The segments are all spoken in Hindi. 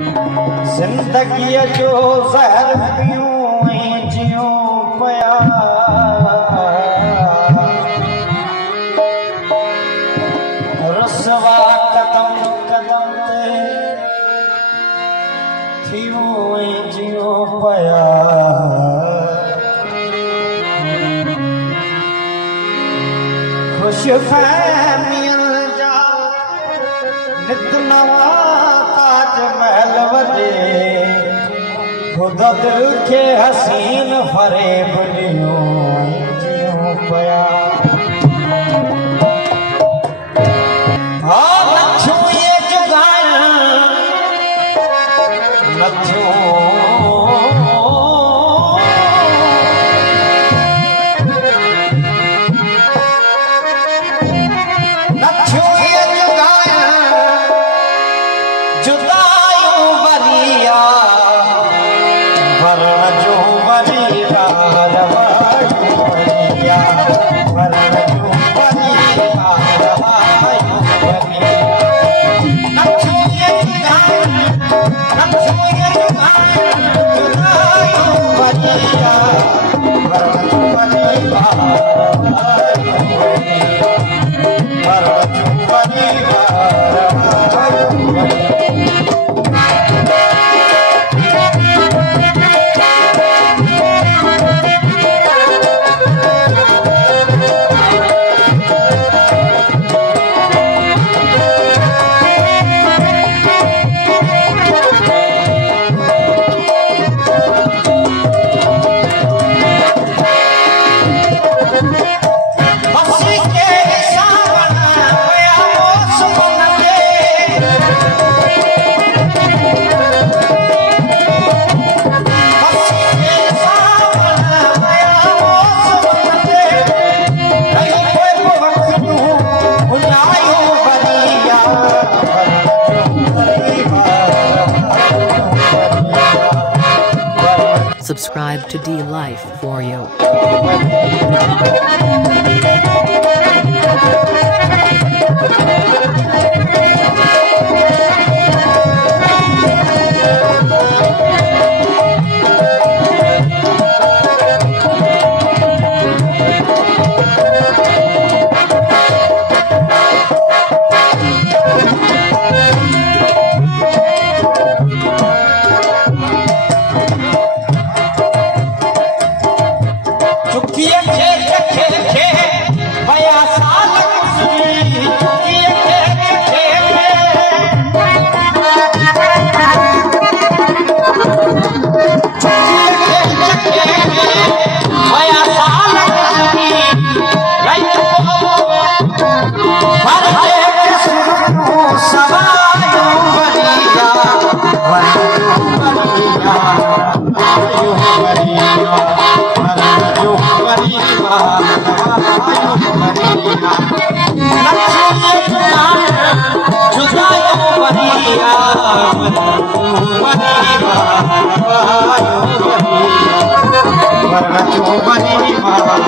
जिंदगी जो ज़हर पियूं ऐं जियूं पिया रुसवा कदम कदम ते थियूं ऐं जियूं पिया खुश फहमियन जा नित नवा ताजमहल वजे खुदा दिल के हसीन फरेब ॾियूं जियूं पिया नथियूं इहे जुगाइण नथियूं इहे जुगाइण जुदायूं वरिया वरण जो वरी रवायूं वरिया वरण जो वरी रवायूं वरिया नथियूं इहे जुगाइण नथियूं इहे जुगाइण जुदायूं वरिया वरण जो वरी रवायूं वरिया वरण जो वरी रवायूं वरिया Subscribe to D Life for you. वरण जो वरी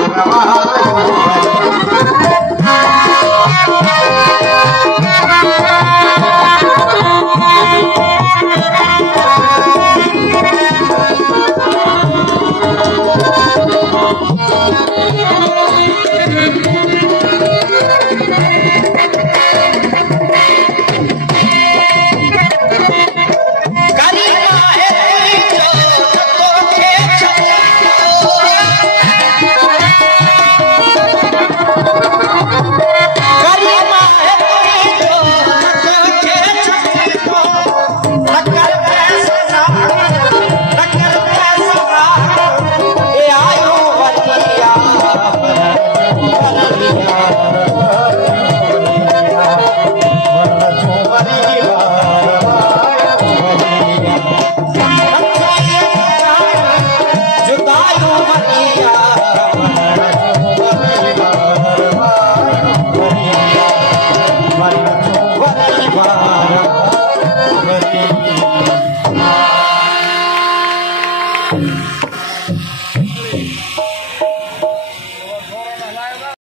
रवायूं वरिया